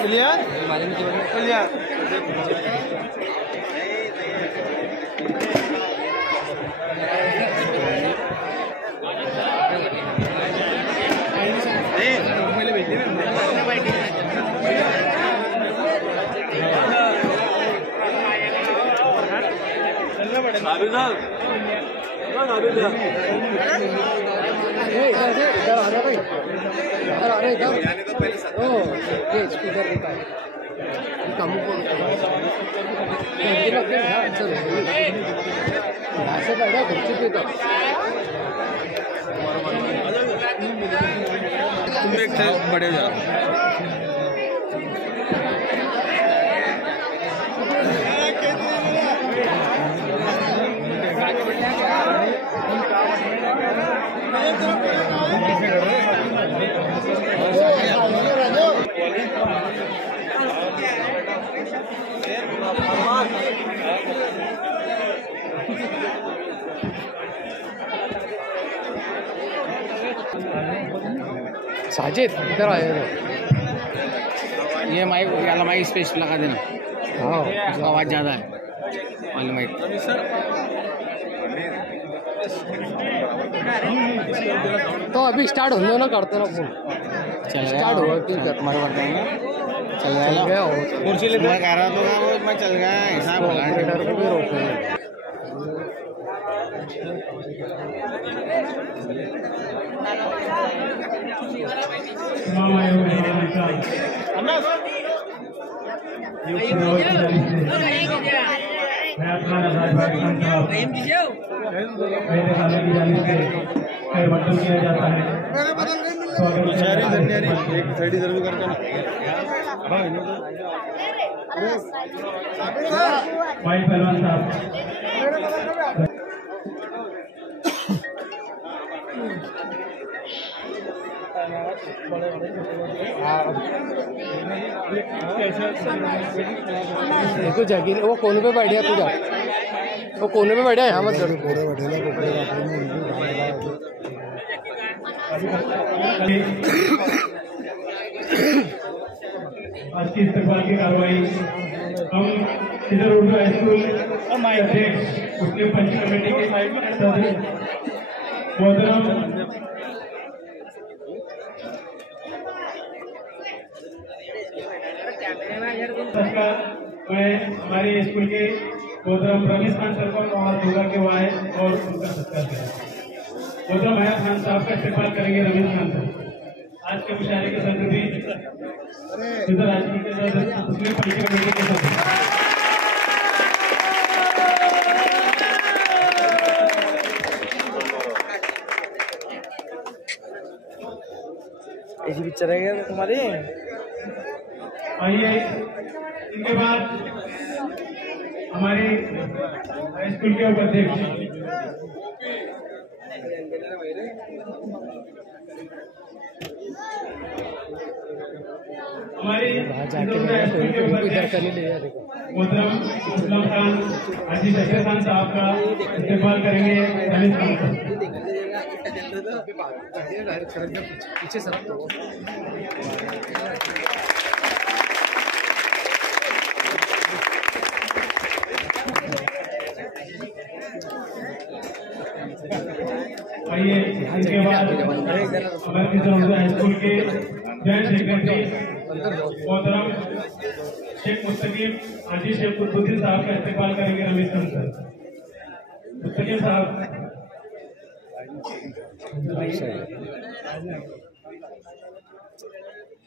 Clear clear. बड़े जा साजिद इधर आए। ये माइक वाला माइक स्पेस लगा देना। हाँ उसका आवाज़ ज़्यादा है वाले माइक। तो अभी स्टार्ट होने ना करते ना फोन चल स्टार्ट हुआ कि तुम्हारे बात में चल गया कुर्सी लेके कह रहा तो मैं चल गया हिसाब ऑपरेटर को भी रोके। किया जाता है भाई पहलवान साहब देखो जागी वो कोने पे बैठ गया तू जा वो कोने पे बैठा है यहाँ मत कर आज की इस्तेमाल की कार्रवाई हम इधर उर्दू हाई स्कूल अध्यक्ष उसके पंच कमेटी के सदस्य मोहतरम मैं हमारे स्कूल के मोहतरम रमेश खान सर को हाथ जोड़ा के वो आए और उनका सत्कार करें। मोहतरम हयात खान साहब का इस्तेमाल करेंगे रमेश खान सर। आज के मुशायरे के सदस्य भी इधर राजनीति के सदस्य मुस्लिम पंच कमेटी के सदस्य ऐसी पिक्चर है तुम्हारी। आइए इनके बाद हमारे हाई स्कूल के उपाध्यक्ष हमारे मोहतरम असलम खान हाजी शफी खान साहब का इस्तेमाल करेंगे रमेश खान साहब। पीछे सर आइए इसके बाद हमारे हाई स्कूल के जॉइंट सेक्रेटरी मोहतरम शेख मुस्तकीम हाजी शेख कुतुबुद्दीन साहब का इस्तेमाल करेंगे रमेश खान सर। मुस्तकीम साहब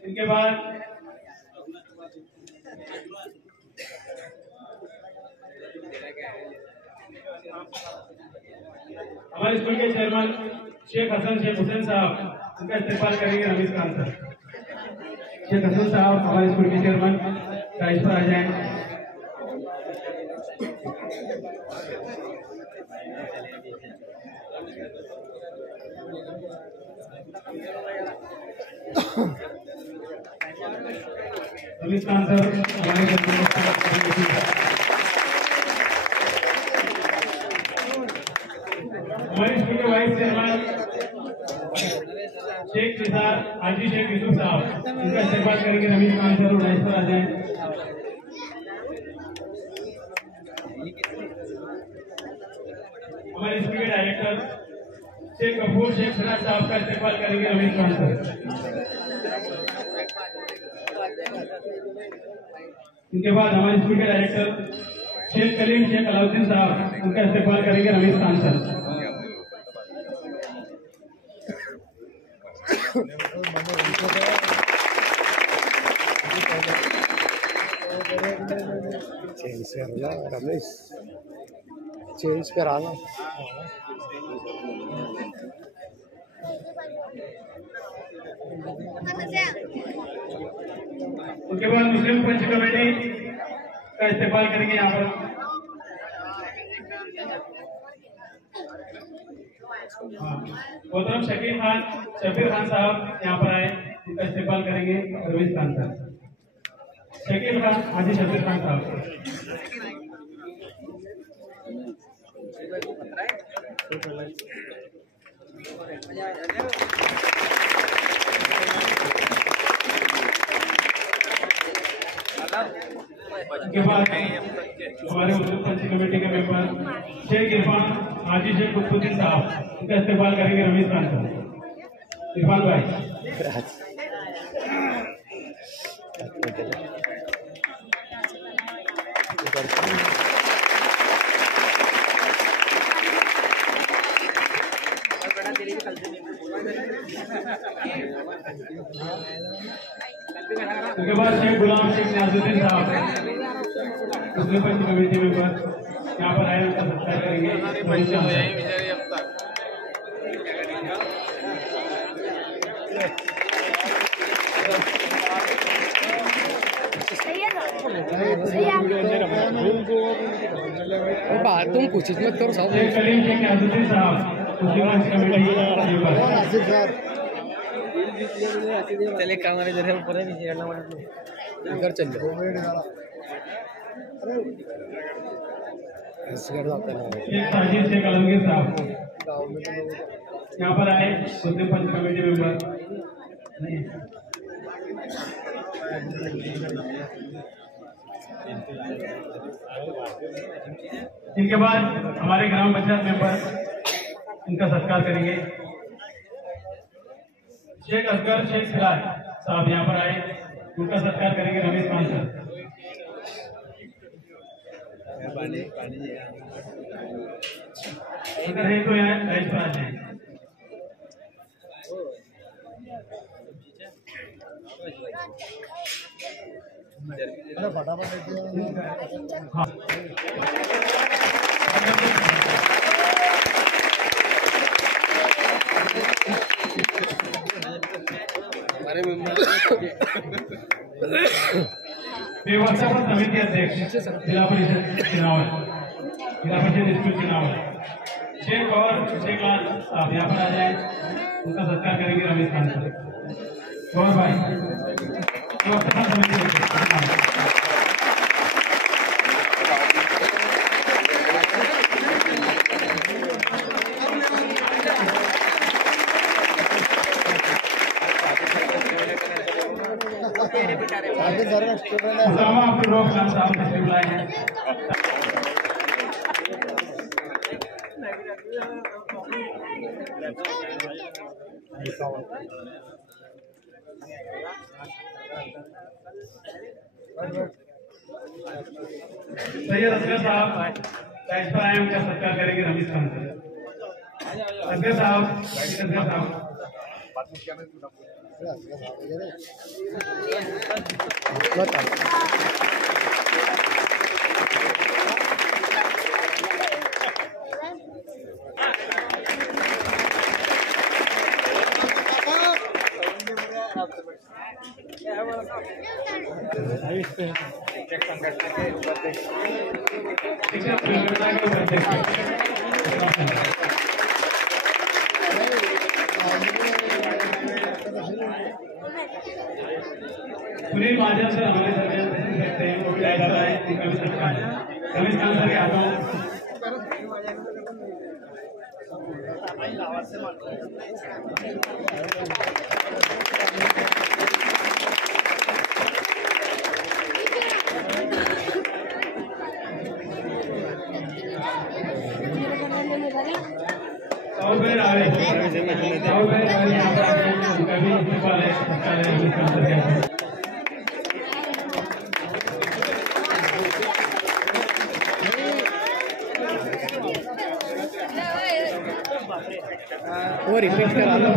इनके बाद हमारे स्कूल के चेयरमैन शेख हसन शेख हुसैन साहब उनका इस्तेमाल करेंगे रमेश खान सर। शेख हसन साहब हमारे स्कूल के चेयरमैन राइस पर आ जाएं। रमेश खान सर हमारे हमारे स्कूल के वाइस चेयरमैन शेख निसार हाजी शेख यूसुफ साहब, उनका इस्तेमाल करेंगे रमीज खान सर। उन्हें इस पर आ जाए। हमारे स्कूल के डायरेक्टर शेख गफूर शेख सिराज साहब का इस्तेमाल करेंगे रमीज खान सर। उनके बाद हमारे स्कूल के डायरेक्टर शेख कलीम शेख अलाउद्दीन साहब, उनका इस्तेमाल करेंगे रमीज खान सर। रमेश चेंज कराना। उसके बाद मुस्लिम पंच कमेटी का इस्तेमाल करेंगे यहाँ पर। मोहतरम शबीर खान साहब यहाँ पर आए, उनका इस्तेमाल करेंगे रवीज खान साहब। शकील खान हाजी शबीर खान साहब। उसके बाद हमारे मुस्लिम पंच कमेटी के मेंबर शेख इरफान हाजी शेख कुतुबुद्दीन साहब, उनका इस्तेमाल करेंगे रमीज खान साहब। इरफान भाई। उसके बाद शेख गुलाम शेख नाजुद्दीन साहब, मुस्लिम पंच कमेटी मेंबर, यहाँ पर आए, उनका सत्कार करेंगे। तुम कुछ मत करो साहब। शेख कलीम शेख नाजुद्दीन साहब, मुस्लिम पंच कमेटी मेंबर। चले कैमरे जो है ऊपर है, नीचे करना पड़ेगा। इधर चल जाओ। शेख साजिद शेख आलमगीर साहब यहाँ पर आए, मुस्लिम पंच कमेटी मेंबर। इनके बाद हमारे ग्राम पंचायत मेंबर, इनका सत्कार करेंगे। शेख असगर शेख सिराज साहब यहाँ पर आए, उनका सत्कार करेंगे रमेश खान सर। अगर है तो यहाँ राइस पर आ जाए। हाँ। व्यवस्थापन समिति अध्यक्ष जिला परिषद चुनाव, जिला परिषद स्कूल चुनाव शेख और शेख लाल साहब यहाँ पर आ जाए, उनका सत्कार करेंगे रमेश खान सर। गौर भाई व्यवस्थापन समिति साहब तशरीफ लाए हैं। सैयद असगर साहब राइस पर आए, उनका सत्कार करेंगे रमीज खान सर। असगर साहब, असगर साहब। सुनील महाजन सर हमारे सकते हैं, वो भी डायरेक्टर आए, इनका भी सत्कार है। रमेश खान सर के आता हूँ। वो रिपीट करा लो।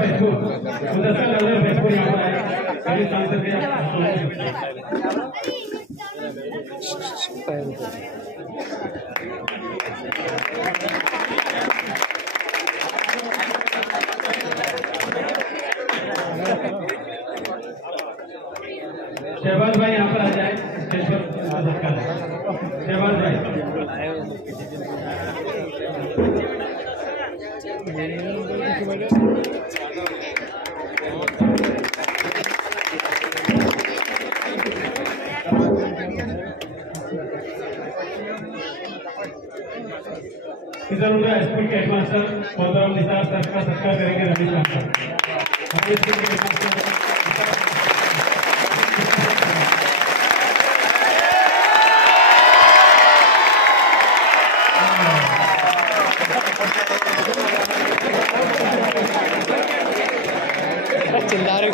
शहबाज भाई यहाँ पर आ जाए, शहबाज भाई। स्कूल के हेडमास्टर मोहतरम निसार सर का सत्कार करेंगे रमेश चिल्ला रहे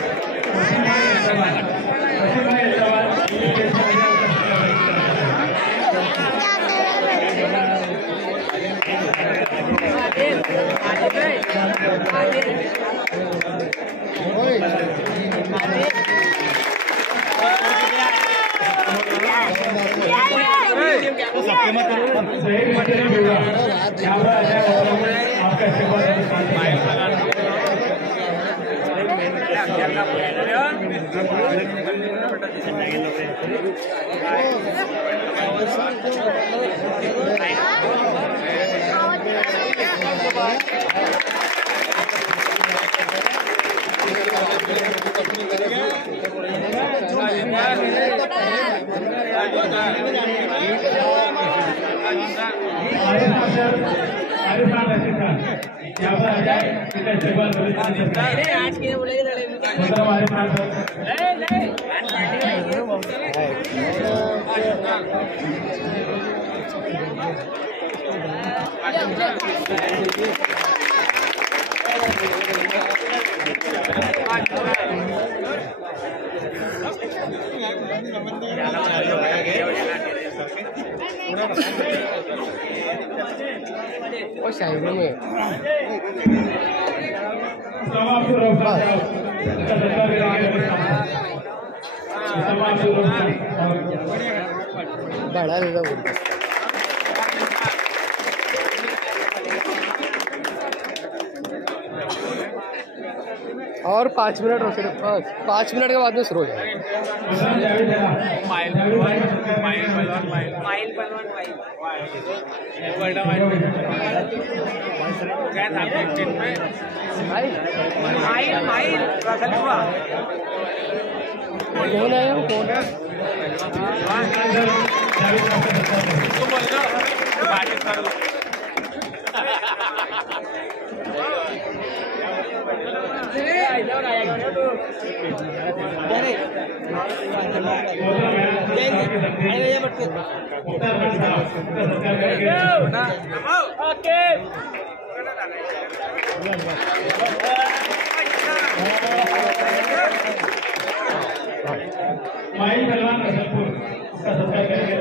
और शायरों में बड़ा ज़्यादा और 5 मिनट और सिर्फ 5 मिनट के बाद में शुरू हो जाएगा। कौन है वो कौन है? माही पहलवान रसलपुर उसका सत्कार करेंगे।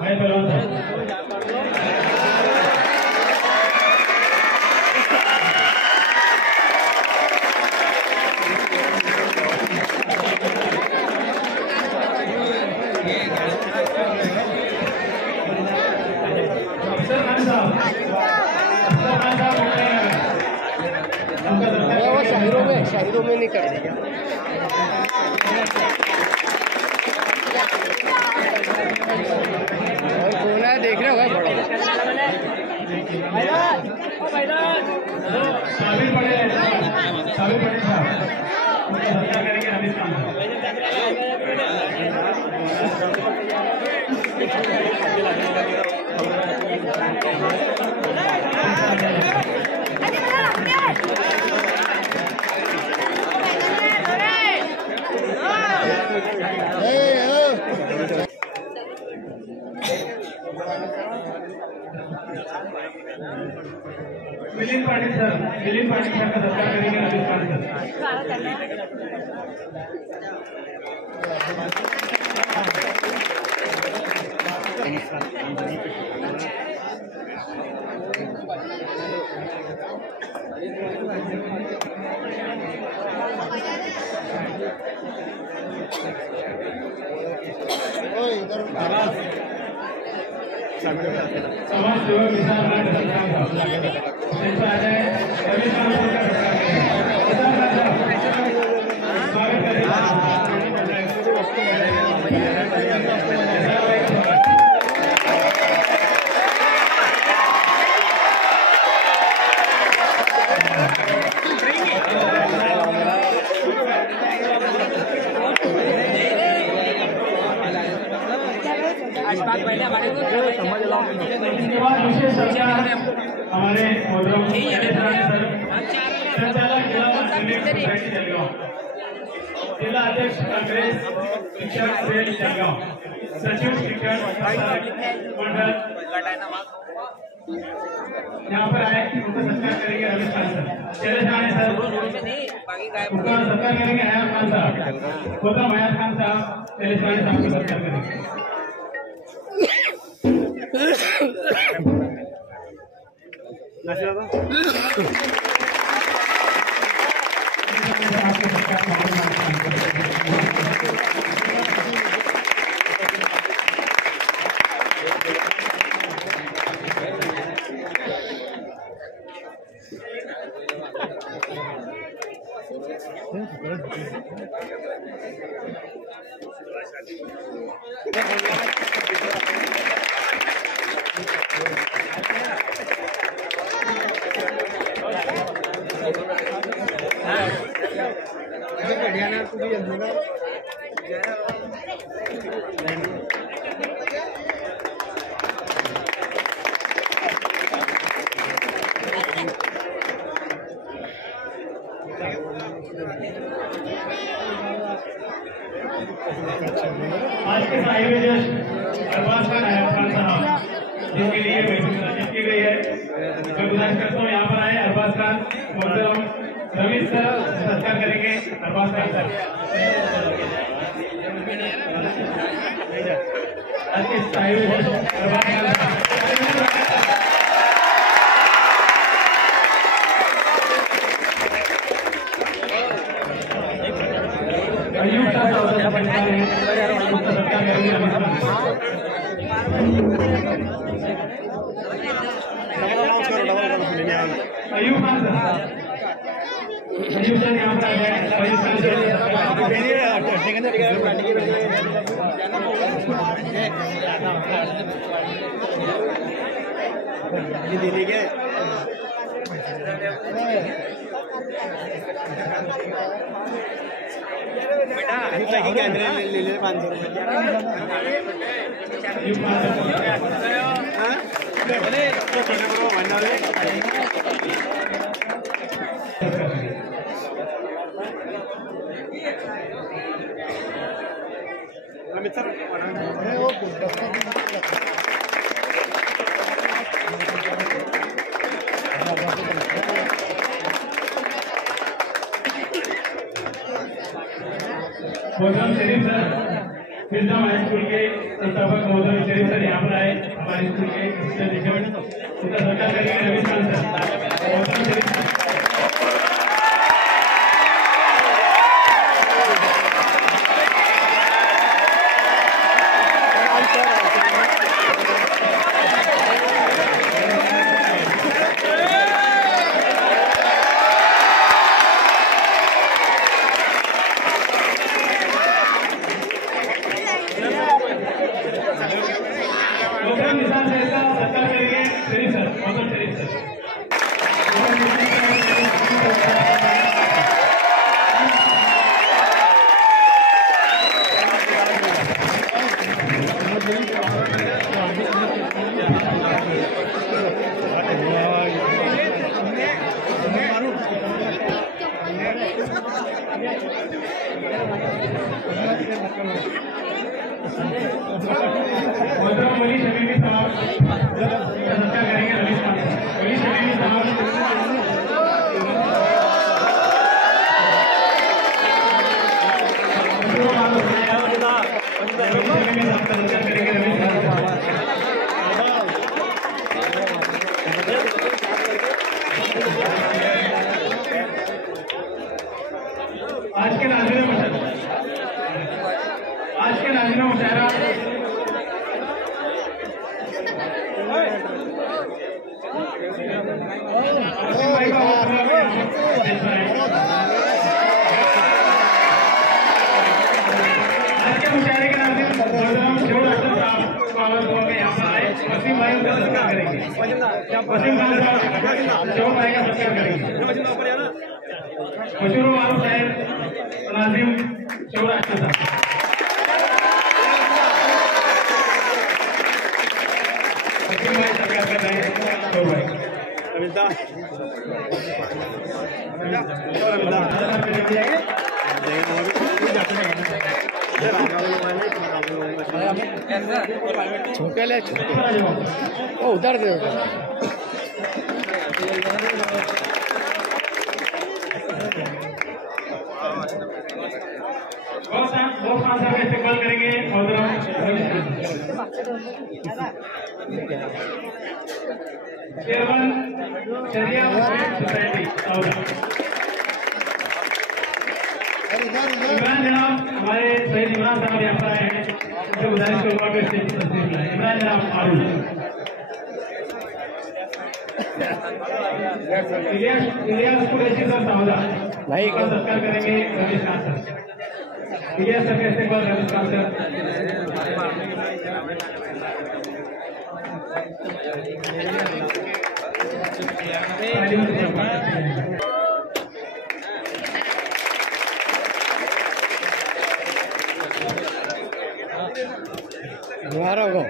माही पहलवान वो शायरों में नहीं कर दिया। और कौन है देख रहे हो मिलिंद पाटिल सर का सत्कार करेंगे रमेश खान सर। समाज सेवक निसार खान का सत्कार विशेष सत्कार हमारे संचालक जिला अध्यक्ष कांग्रेस शिक्षक सेल जलगांव, सचिव शिक्षक मंडल यहाँ पर आए, उनका सत्कार करेंगे रमेश खान सर। चले जाने सर उनका सत्कार करेंगे हयात खान साहब, खुदम हयात खान साहब चले जाने साहब का सत्कार करेंगे। आज के साहिब अरबाज खान साहब जिनके लिए मीटिंग की गई है, मैं गुजारिश करता हूँ यहाँ पर आए अरबाज खान और रमेश सर सत्कार करेंगे। अरबाज खान सर आज के साहिब अरबाज खान अयूब खान सर यहाँ पर आ जाए। दिल्ली के बेटा ले ले 500 मोहम्मद शरीफ सर फिल्म हाई स्कूल के संस्थापक मोहम्मद शरीफ सर यहाँ पर आए, हमारे स्कूल के उनका सत्कार करेंगे रमेश खान सर। मोहम्मद शरीफ निशान सर का सत्कार करेंगे शरीफ सर, मोहम्मद शरीफ सर। मोहम्मद अली शबीबी साहब सत्कार करेंगे मशहूर मारूफ शायर नाजिम चौरास्ता साहब। सरकार कर रहे हैं छोटे ले ओ उधर दे दो खान साहब इस्तेमाल करेंगे चेयरमैन शरिया सोसाइटी इमरान जनाब हमारे सैयद इमरान साहब यहाँ पर आए हैं जो गुजारिश करूंगा कि स्टेज पर तस्वीर लाएं। इमरान जनाब आरुल इलियास कुरैशी सर सावधा भाई का सत्कार करेंगे रमेश खान सर। इलियास सर का इस्तेमाल रमेश खान सर। दोबारा होगा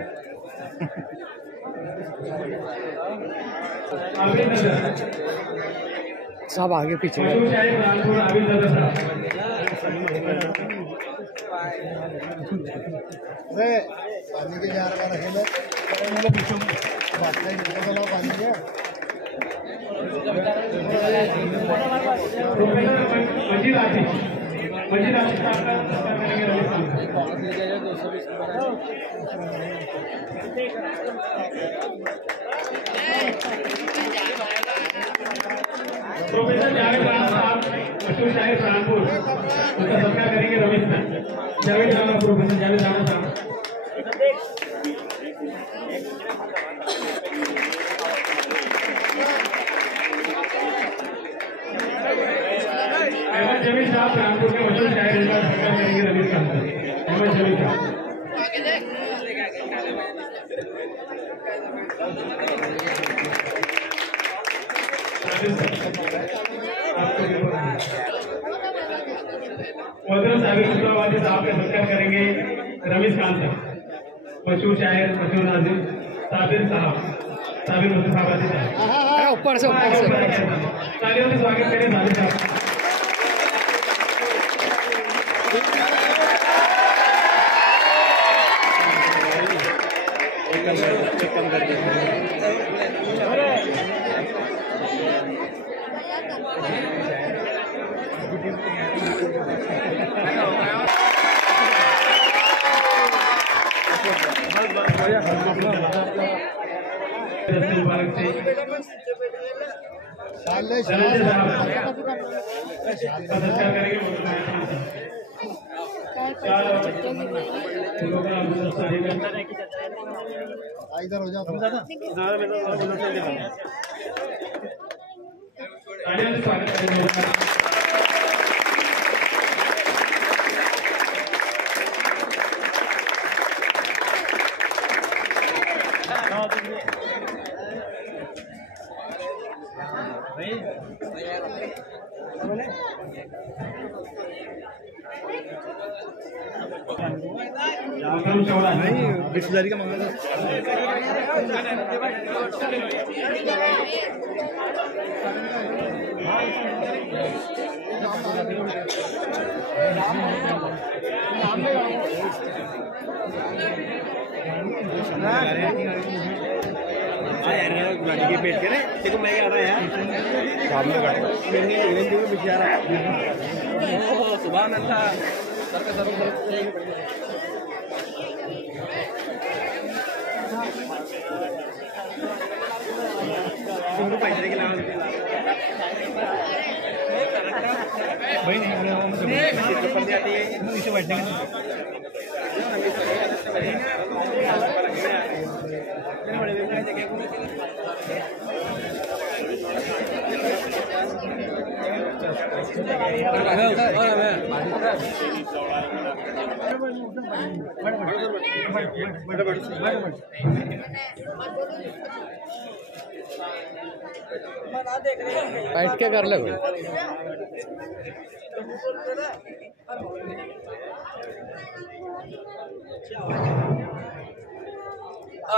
सब आगे पीछे पानी के जार का रखे पानी के मजीद आशीष साहब का सत्कार करेंगे रमेश खान सर। प्रोफेसर जावेद राणा साहब मशहूर शायर कानपुर उनका सत्कार करेंगे रमेश खान। जावेद राणा प्रोफेसर जावेद राणा साहब। अहमद जमील साहब कानपुर के मशहूर शायर इनका सत्कार करेंगे रमेश खान सर। अहमद जमील साहब। मोहतरम साबिर मुस्तफाबादी साहब का सत्कार करेंगे रमेश खान सर। मशहूर शायर मशहूर नाजिम साबिर साहब साबिर मुस्तफाबादी साहब। ऊपर से तालियों से स्वागत करें साबिर साहब। मुबारक से सत्कार करेंगे इधर हो जाओ स्वागत करेंगे। बिस्लरी का मंगल पेट करे देखो मैं आ रहा है यार सुबह अल्लाह सर का सर पैसे के भाई नहीं आती है इसे बैठने का बैठ के कर ले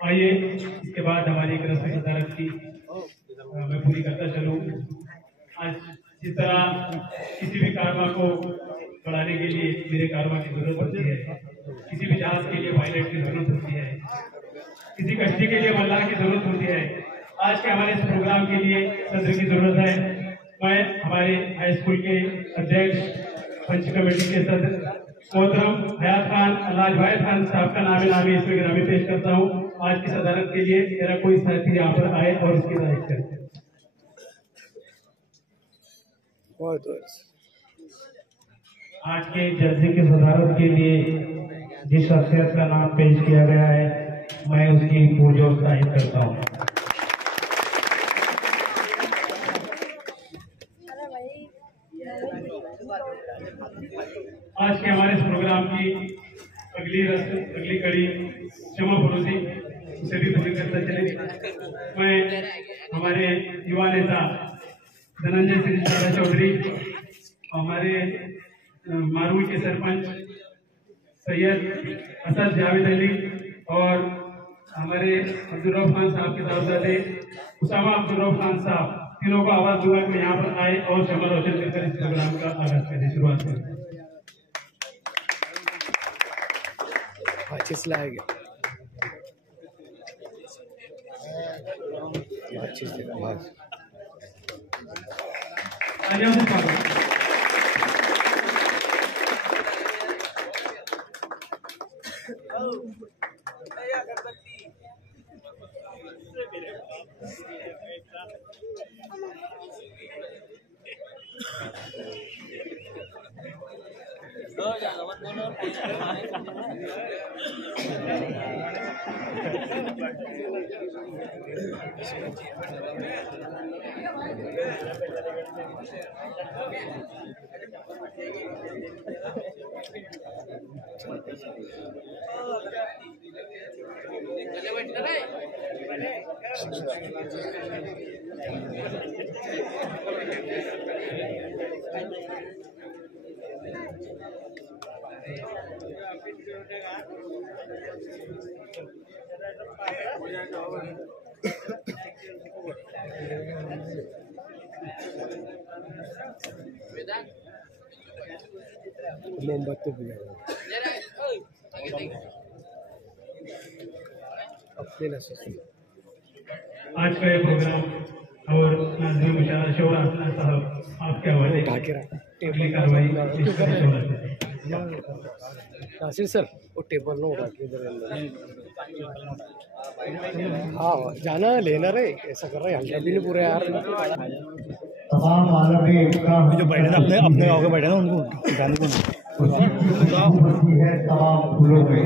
आइए इसके बाद हमारी एक रस्म अदालत की मैं पूरी करता चलूँ। आज जिस तरह किसी भी कारवा को बढ़ाने के लिए मेरे कारवा की जरूरत होती है, किसी भी जहाज के लिए पायलट की जरूरत होती है, किसी कश्ती के लिए मल्लाह की जरूरत होती है, आज के हमारे इस प्रोग्राम के लिए सदर की जरूरत है। मैं हमारे हाई स्कूल के अध्यक्ष पंच कमेटी के सदस्य मोहतरम हयात खान अलाजवाहिद खान साहब का नामे इसमें गिरामी पेश करता हूँ। आज की सदारत के लिए मेरा कोई साथी यहाँ पर आए और इसकी तारीफ करे। आज के जलसे की सदारत के लिए जिस शख्सियत का नाम पेश किया गया है, मैं उसकी पुरजोर तारीफ करता हूँ। आज के हमारे इस प्रोग्राम की अगली कड़ी जमा फरोजी उसे भी पूरी करता चले। मैं हमारे युवा नेता धनंजय सिंह चौधरी, हमारे मारूल के सरपंच सैयद असद जावेद अली और हमारे अब्दुर्रऊफ खान साहब के साहबजादे उसामा अब्दुर्रऊफ खान साहब, तीनों को आवाज दूंगा कि यहाँ पर आए और शमा रोशन करके इस प्रोग्राम का आगाज करें, शुरुआत करें। अच्छे से लाएगा अच्छे से आवाज मोमबत्ती अपने आज का ये प्रोग्राम और नाज़रीन मुशारा शौरा साहब आपके हवाले अगली कार्रवाई नासिर सर वो टेबल में उठा के इधर हाँ जाना लेना रे ऐसा कर रहे हैं हम भी नहीं पूरे यार तमाम जो बैठे थे अपने गाँव के बैठे ना उनको जाने को है तमाम फूलों में